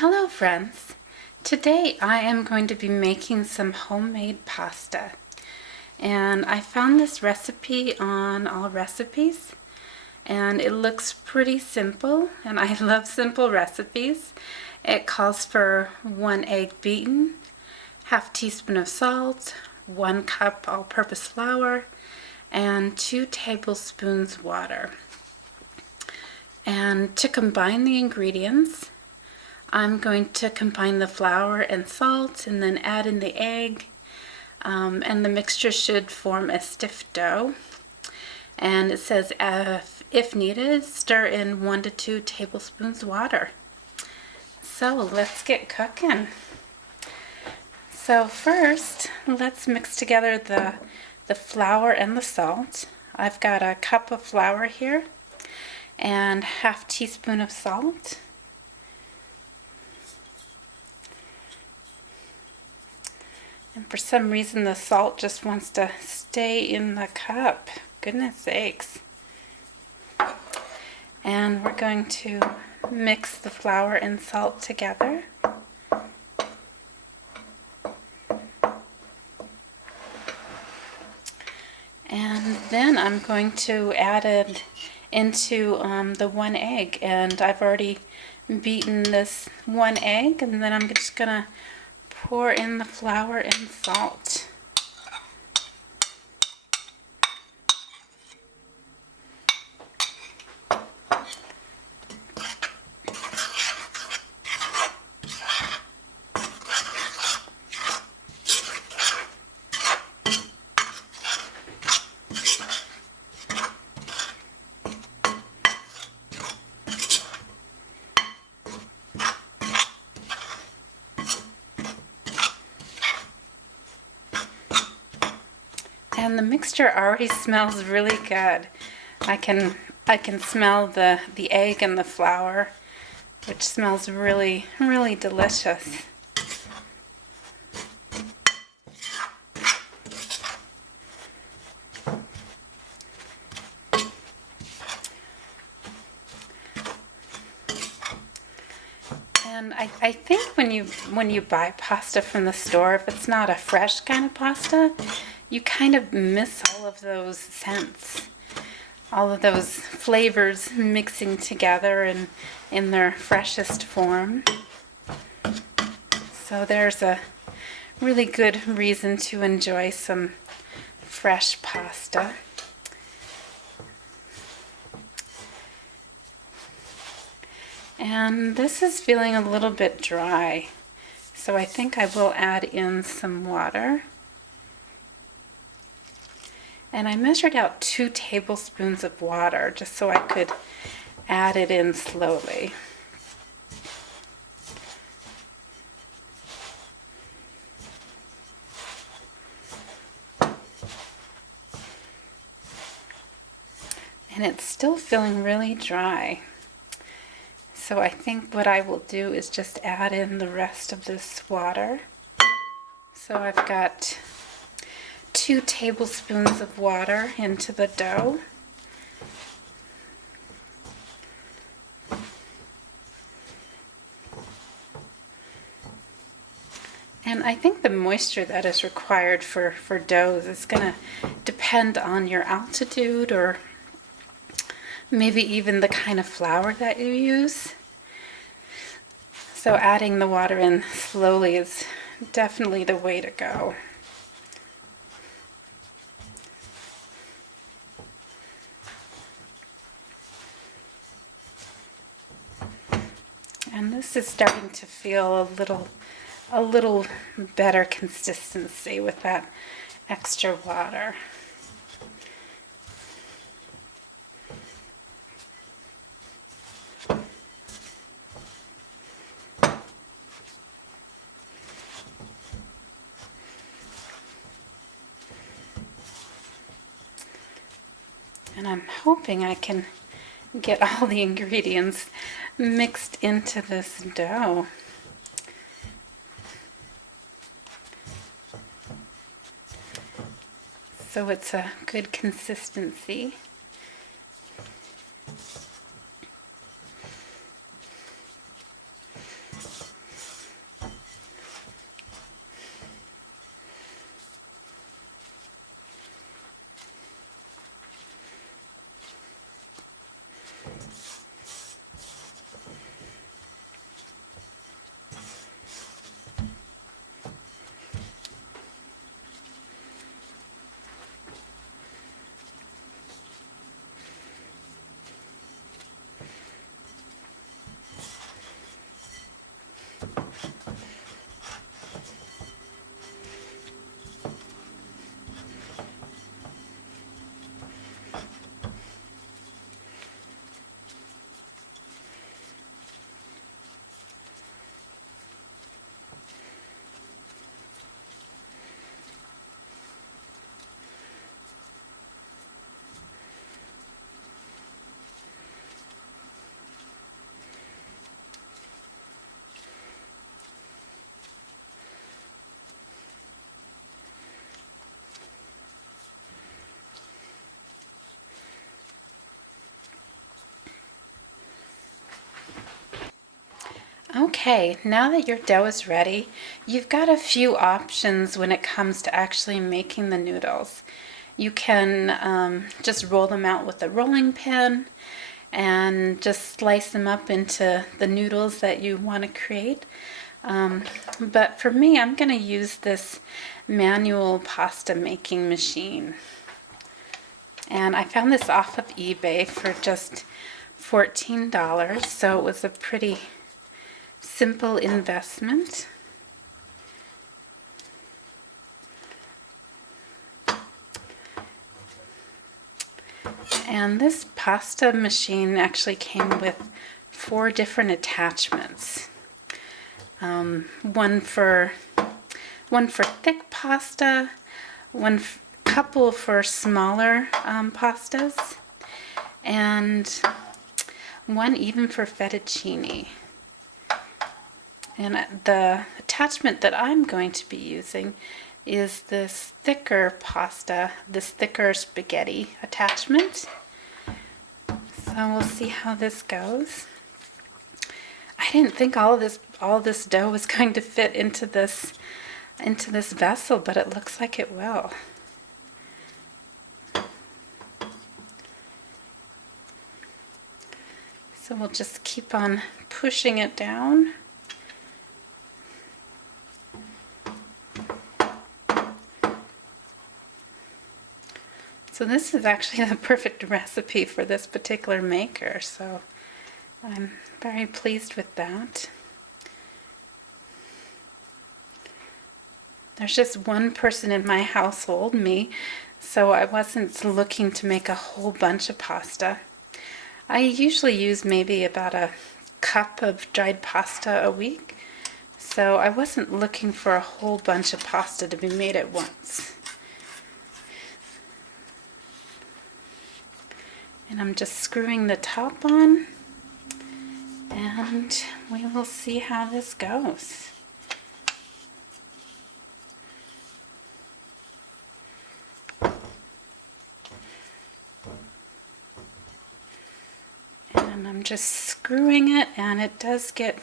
Hello friends! Today I am going to be making some homemade pasta, and I found this recipe on All Recipes, and it looks pretty simple, and I love simple recipes. It calls for 1 egg beaten, half teaspoon of salt, 1 cup all-purpose flour, and 2 tablespoons water. And to combine the ingredients, I'm going to combine the flour and salt and then add in the egg, and the mixture should form a stiff dough. And it says if needed, stir in 1 to 2 tablespoons water. So let's get cooking. So first, let's mix together the flour and the salt. I've got a cup of flour here and half teaspoon of salt. And for some reason the salt just wants to stay in the cup. Goodness sakes. And we're going to mix the flour and salt together. And then I'm going to add it into the 1 egg. And I've already beaten this 1 egg, and then I'm just going to pour in the flour and salt. And the mixture already smells really good. I can smell the egg and the flour, which smells really, really delicious. And I think when you buy pasta from the store, if it's not a fresh kind of pasta, you kind of miss all of those scents, all of those flavors mixing together in their freshest form. So there's a really good reason to enjoy some fresh pasta. And this is feeling a little bit dry, so I think I will add in some water. And I measured out 2 tablespoons of water just so I could add it in slowly. And it's still feeling really dry. So I think what I will do is just add in the rest of this water. So I've got 2 tablespoons of water into the dough. And I think the moisture that is required for doughs is going to depend on your altitude, or maybe even the kind of flour that you use. So adding the water in slowly is definitely the way to go. And this is starting to feel a little better consistency with that extra water. And I'm hoping I can get all the ingredients mixed into this dough. So it's a good consistency. Okay, now that your dough is ready, you've got a few options when it comes to actually making the noodles. You can just roll them out with a rolling pin and just slice them up into the noodles that you want to create. But for me, I'm going to use this manual pasta making machine. And I found this off of eBay for just $14, so it was a pretty simple investment. And this pasta machine actually came with 4 different attachments. One for thick pasta, couple for smaller pastas, and one even for fettuccine. And the attachment that I'm going to be using is this thicker pasta, this thicker spaghetti attachment. So we'll see how this goes. I didn't think all this dough was going to fit into this vessel, but it looks like it will. So we'll just keep on pushing it down. So this is actually the perfect recipe for this particular maker, so I'm very pleased with that. There's just one person in my household, me, so I wasn't looking to make a whole bunch of pasta. I usually use maybe about a cup of dried pasta a week, so I wasn't looking for a whole bunch of pasta to be made at once. And I'm just screwing the top on, and we will see how this goes. And I'm just screwing it, and it does get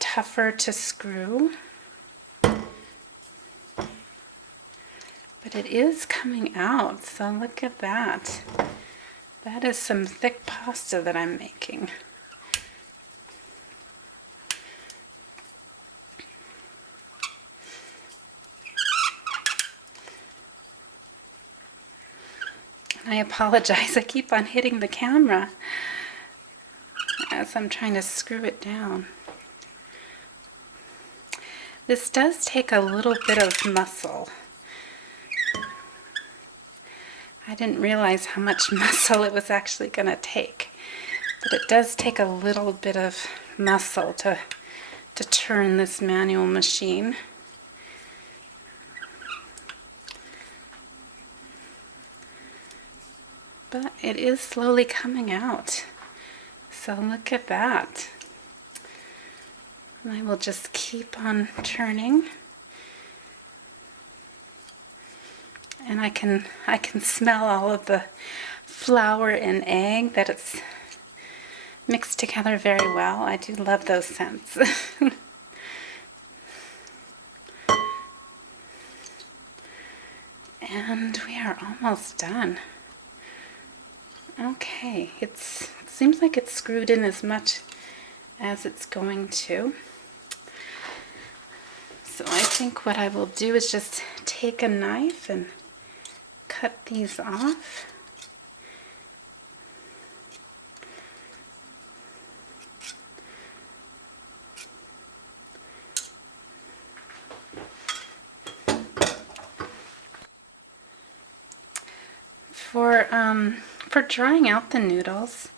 tougher to screw. But it is coming out, so look at that. That is some thick pasta that I'm making. And I apologize, I keep on hitting the camera as I'm trying to screw it down. This does take a little bit of muscle. I didn't realize how much muscle it was actually going to take, but it does take a little bit of muscle to turn this manual machine. But it is slowly coming out, so look at that. And I will just keep on turning. And I can smell all of the flour and egg that it's mix together very well. I do love those scents. And we are almost done. Okay, it seems like it's screwed in as much as it's going to. So I think what I will do is just take a knife and cut these off. For drying out the noodles,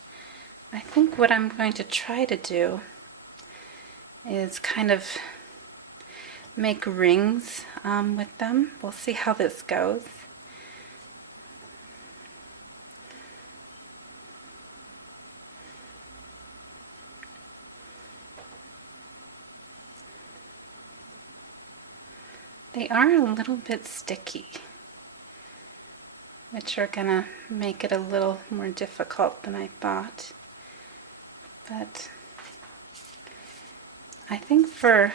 I think what I'm going to try to do is kind of make rings with them. We'll see how this goes. They are a little bit sticky, which are gonna make it a little more difficult than I thought. But I think for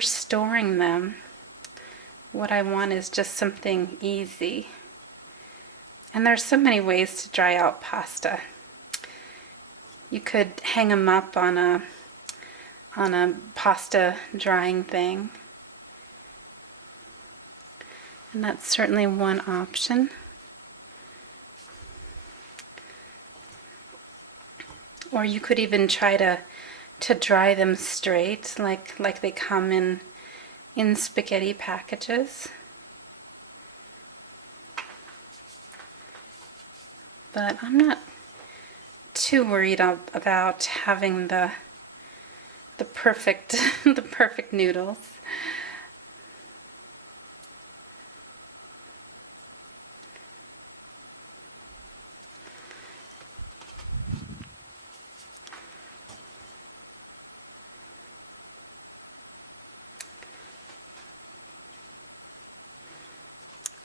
storing them, what I want is just something easy. And there's so many ways to dry out pasta. You could hang them up on a pasta drying thing. And that's certainly one option. Or you could even try to dry them straight, like they come in spaghetti packages. But I'm not too worried about having the perfect the perfect noodles.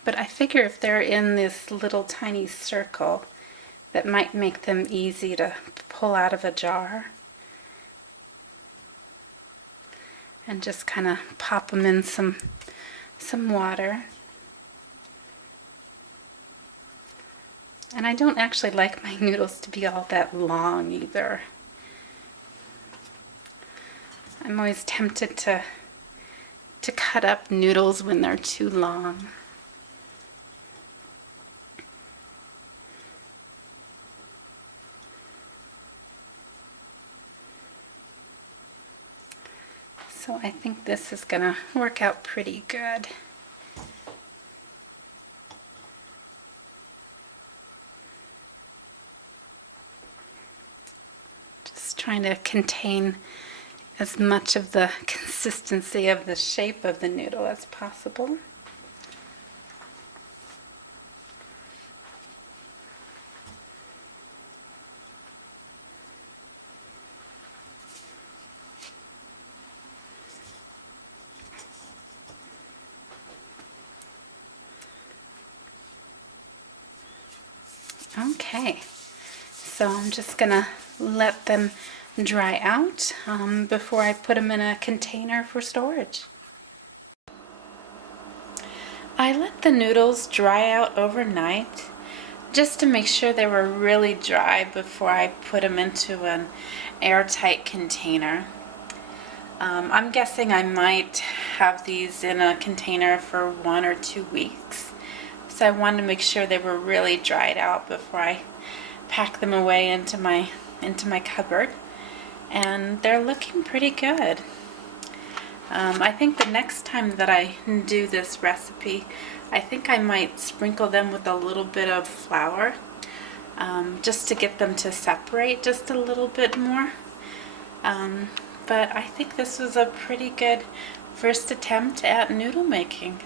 But I figure if they're in this little tiny circle, that might make them easy to pull out of a jar. And just kind of pop them in some water. And I don't actually like my noodles to be all that long either. I'm always tempted to cut up noodles when they're too long. So I think this is going to work out pretty good. Just trying to contain as much of the consistency of the shape of the noodle as possible. Okay, so I'm just gonna let them dry out before I put them in a container for storage. I let the noodles dry out overnight just to make sure they were really dry before I put them into an airtight container. I'm guessing I might have these in a container for 1 or 2 weeks. So I wanted to make sure they were really dried out before I pack them away into my cupboard. And they're looking pretty good. I think the next time that I do this recipe, I think I might sprinkle them with a little bit of flour, just to get them to separate just a little bit more. But I think this was a pretty good first attempt at noodle making.